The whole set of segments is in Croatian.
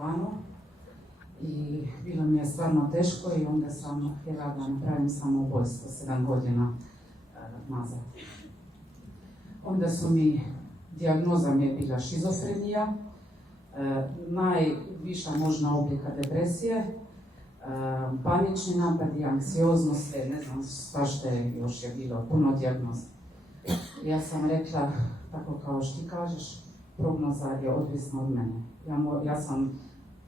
Vano i bilo mi je stvarno teško i onda sam htjela da napravim samoubojstvo 7 godina nazad. Onda su mi, dijagnoza mi je bila šizofrenija, najviša možna oblika depresije, panični napadi, anksioznost, ne znam svašta je još je bilo, puno dijagnoza. Ja sam rekla, tako kao što ti kažeš, prognoza je odvisna od mene. Ja sam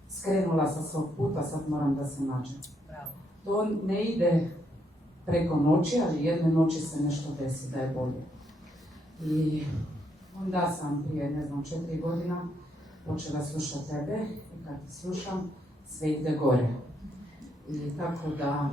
skrenula sa svog puta, sad moram da se nađem. To ne ide preko noći, ali jedne noći se nešto desi da je bolje. I onda sam prije, 4 godina počela slušati tebe i kad te slušam, sve ide gore. I tako da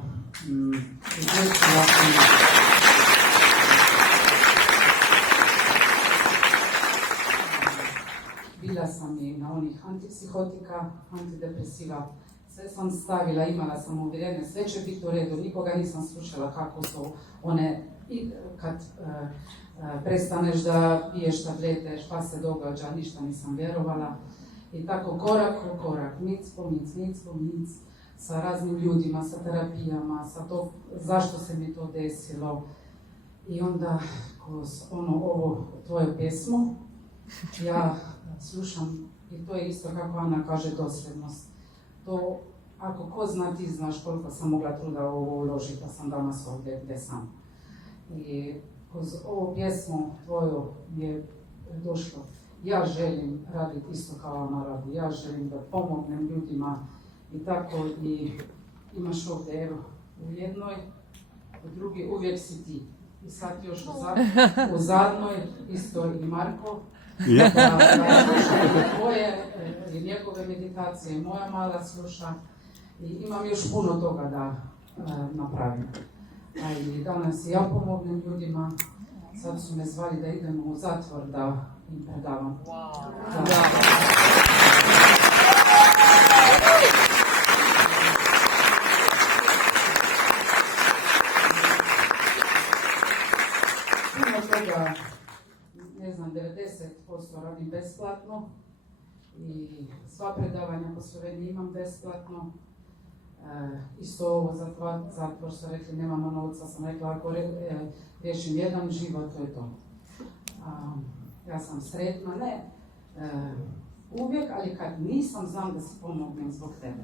bila sam i na onih antipsihotika, antidepresiva, sve sam stavila, imala sam uvjerenje, sve će biti u redu, nikoga nisam slušala kako su one, i kad prestaneš da piješ tablete, šta se događa, ništa nisam vjerovala. I tako korak po korak, mic po mic, sa raznim ljudima, sa terapijama, sa to, zašto se mi to desilo. I onda, kroz ovo tvoje pjesmo, ja slušam, i to je isto kako Ana kaže, dosljednost. To, ako ko zna, ti znaš koliko sam mogla truda ovo uložiti, da sam danas ovdje gdje sam. I kroz ovu pjesmu tvoju je došlo, ja želim raditi isto kao Ana radi, ja želim da pomognem ljudima i tako, i imaš ovdje, evo, u jednoj, u drugi uvijek si ti. I sad još u zadnjoj, isto i Marko, da tvoje i njegove meditacije, moja mala sluša, i imam još puno toga da napravim. A i danas ja pomognem ljudima, sad su me zvali da idemo u zatvor da im predavam. Puno toga, 90% radim besplatno i sva predavanja po Sloveniji imam besplatno. Isto ovo zatvor su rekli, nemamo novca, sam rekla, ako riješim jedan život, to je to. Ja sam sretna, ne uvijek, ali kad nisam, znam da si pomognem zbog tebe.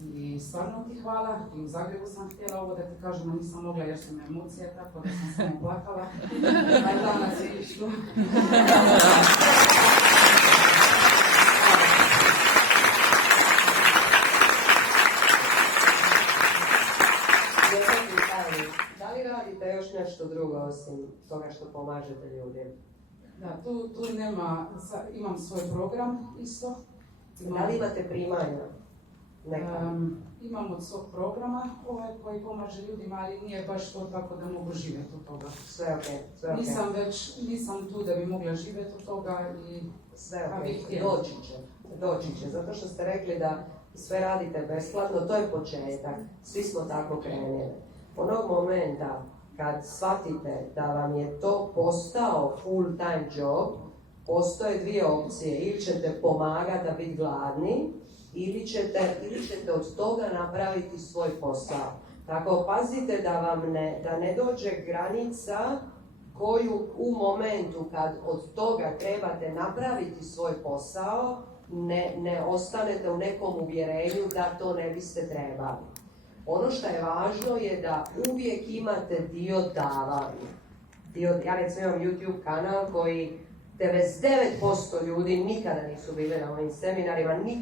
I stvarno ti hvala, i u Zagrebu sam htjela ovo da ti kažem, a nisam mogla jer sam emocija, tako da sam samo plakala. A danas je išlo. Da li radite još nešto drugo osim toga što pomažete ljudima? Da, tu nema, imam svoj program isto. Da li imate primanja? Imam od svog programa koji pomaže ljudima, ali nije baš to tako da mogu živjeti od toga. Sve ok. Nisam tu da bi mogla živjeti od toga i sve ok. Doći će, zato što ste rekli da sve radite besplatno, to je početak. Svi smo tako krenuli. Onog momenta kad shvatite da vam je to postao full time job, postoje dvije opcije. Ili ćete pomagati da biti gladni, ili ćete od toga napraviti svoj posao. Tako pazite da ne dođe granica koju u momentu kad od toga trebate napraviti svoj posao, ne ostanete u nekom uvjerenju da to ne biste trebali. Ono što je važno je da uvijek imate dio davanja. Ja recimo imam YouTube kanal koji 99% ljudi nikada nisu bili na ovim seminarima, nikada